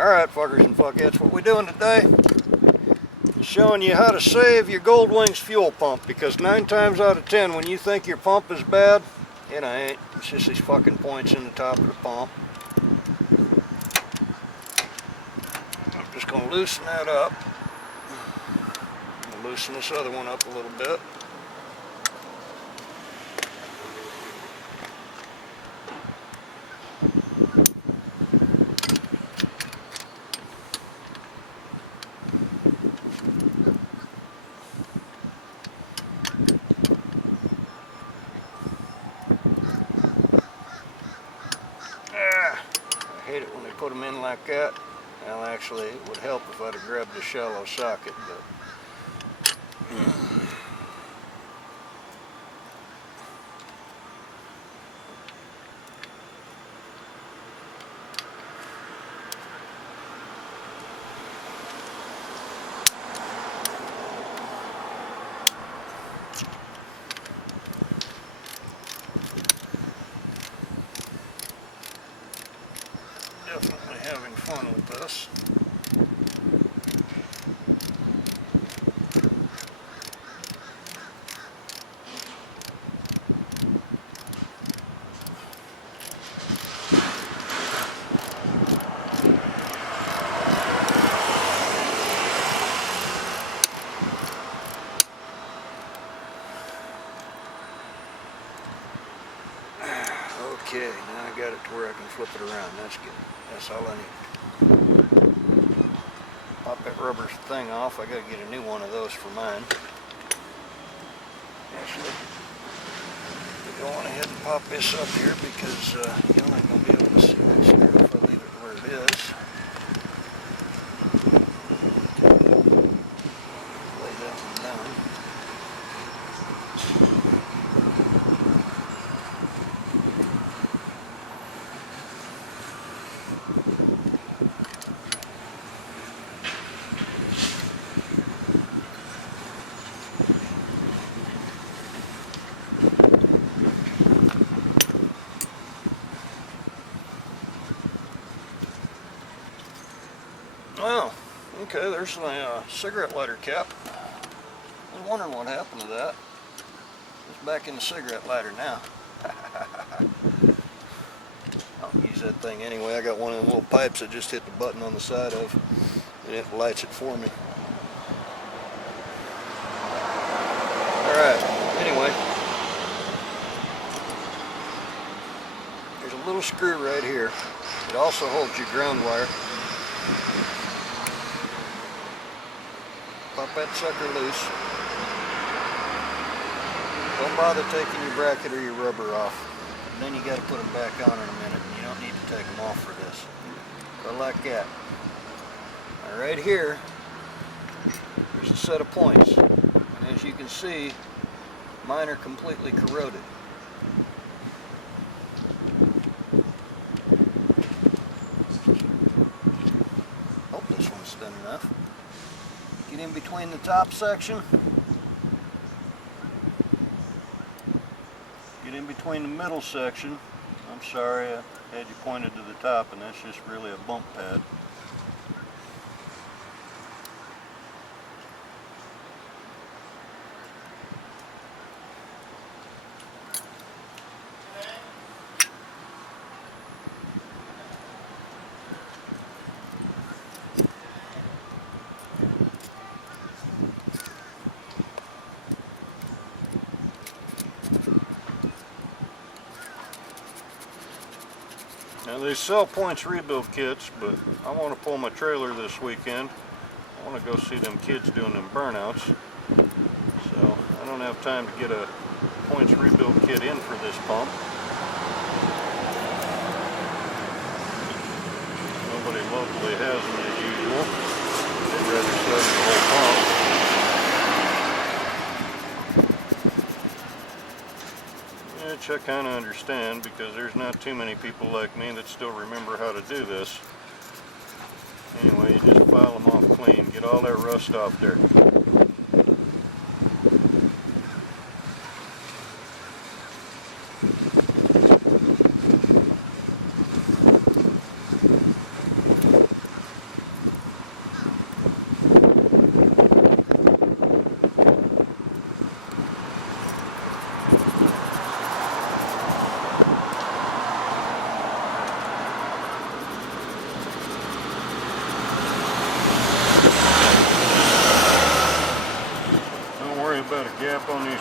Alright, fuckers and fuckettes, what we're doing today is showing you how to save your Goldwing's fuel pump, because 9 times out of 10 when you think your pump is bad, it ain't. It's just these fucking points in the top of the pump. I'm just going to loosen that up. I'm going to loosen this other one up a little bit. I hate it when they put them in like that. Well, actually, it would help if I'd have grabbed a shallow socket, but definitely having fun with this. Okay, now I got it to where I can flip it around. That's good. That's all I need. Pop that rubber thing off. I gotta get a new one of those for mine. Actually, we'll go on ahead and pop this up here because y'all ain't gonna be able to see that screw if I leave it where it is. Lay that one down. Well, okay, there's my cigarette lighter cap. I was wondering what happened to that. It's back in the cigarette lighter now. I'll use that thing anyway. I got one of them little pipes that just hit the button on the side of, and it lights it for me. Alright, anyway. There's a little screw right here. It also holds your ground wire. Pop that sucker loose. Don't bother taking your bracket or your rubber off. And then you got to put them back on in a minute. You don't need to take them off for this. Go like that. Now right here, there's a set of points. And as you can see, mine are completely corroded. Hope this one's thin enough. Get in between the top section. Get in between the middle section. I'm sorry, I had you pointed to the top, and that's just really a bump pad. Now they sell points rebuild kits, but I want to pull my trailer this weekend. I want to go see them kids doing them burnouts. So I don't have time to get a points rebuild kit in for this pump. Nobody locally has them as usual. They'd rather sell the whole pump. Which I kind of understand, because there's not too many people like me that still remember how to do this. Anyway, you just file them off clean, get all that rust off there.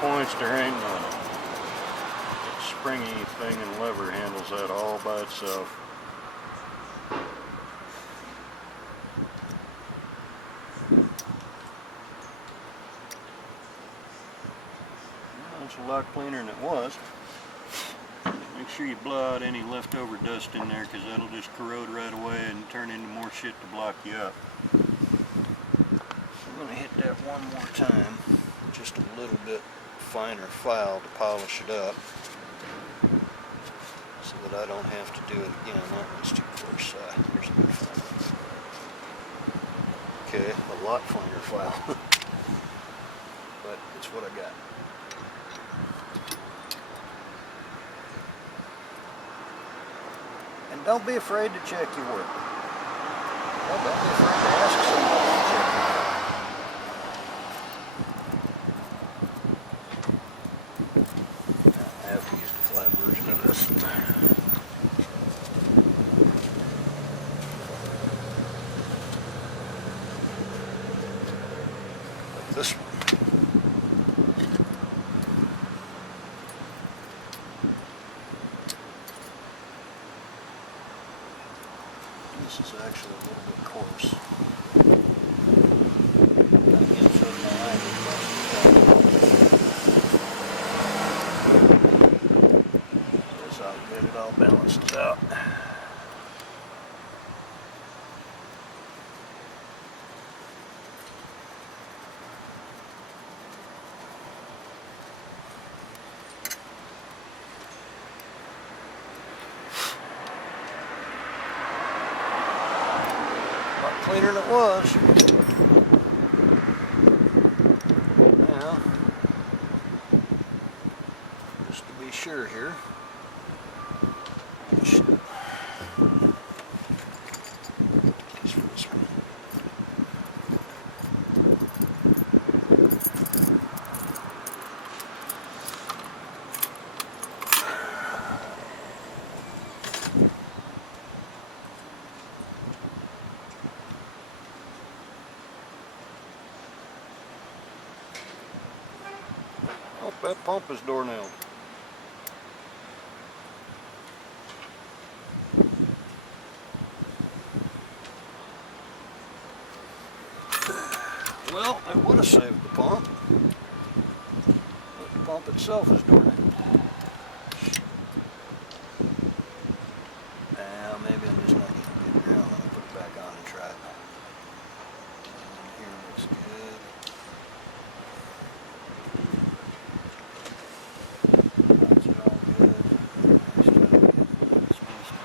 points, there ain't none. It's springy thing and lever handles that all by itself. Well, it's a lot cleaner than it was. Make sure you blow out any leftover dust in there, because that'll just corrode right away and turn into more shit to block you up. I'm going to hit that one more time, just a little bit finer file to polish it up, so that I don't have to do it again. That one's too close. Here's a good file. Okay, a lot finer file, but it's what I got. And don't be afraid to check your work. Well, don't be afraid to ask somebody to check it. I have to use the flat version of this. Like this one. This is actually a little bit coarse. Again, so my line is that's how good it all balances out. Cleaner than it was. Now, just to be sure here, just for this one. Oh, that pump is door nailed. Well, it would have saved the pump, but the pump itself is door nailed. Now, maybe I'm just not getting good ground. Let me put it back on and try it. Here looks good. That's it all good. Let's try to get it where it's supposed to be.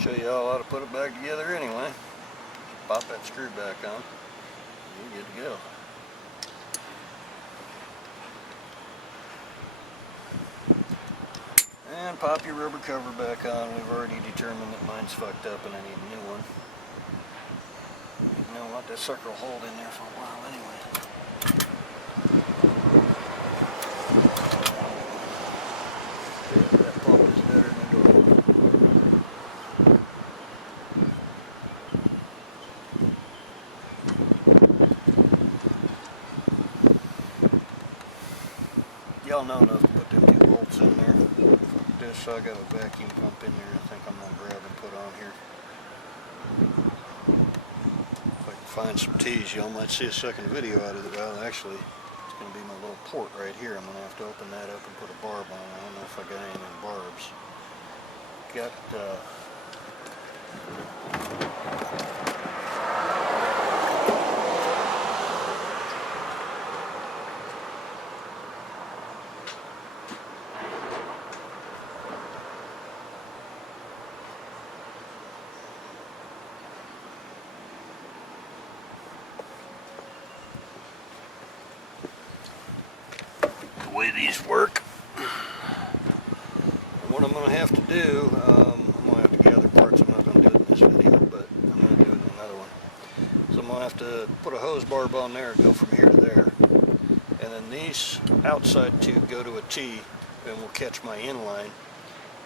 Show you all how to put it back together anyway. Pop that screw back on. You're good to go. And pop your rubber cover back on. We've already determined that mine's fucked up and I need a new one. You know what? That sucker will hold in there for a while anyway. That pump is better than the door. Y'all know enough to put them 2 bolts in there. This, I got a vacuum pump in there I think I'm going to grab and put on here. If I can find some T's, y'all might see a second video out of it. Well, actually, it's going to be my little port right here. I'm going to have to open that up and put a barb on. I don't know if I got any barbs. Got, the way these work, what I'm going going to have to do, I'm going to have to gather parts. I'm not going to do it in this video, but I'm going to do it in another one. So I'm going to have to put a hose barb on there and go from here to there. And then these outside two go to a T and will catch my inline.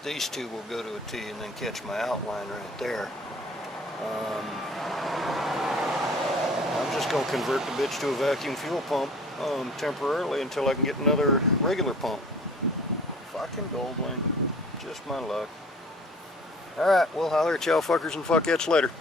These two will go to a T and then catch my outline right there. I'm just going to convert the bitch to a vacuum fuel pump temporarily until I can get another regular pump. Fucking Goldwing. Just my luck. Alright, we'll holler at y'all fuckers and fuckettes later.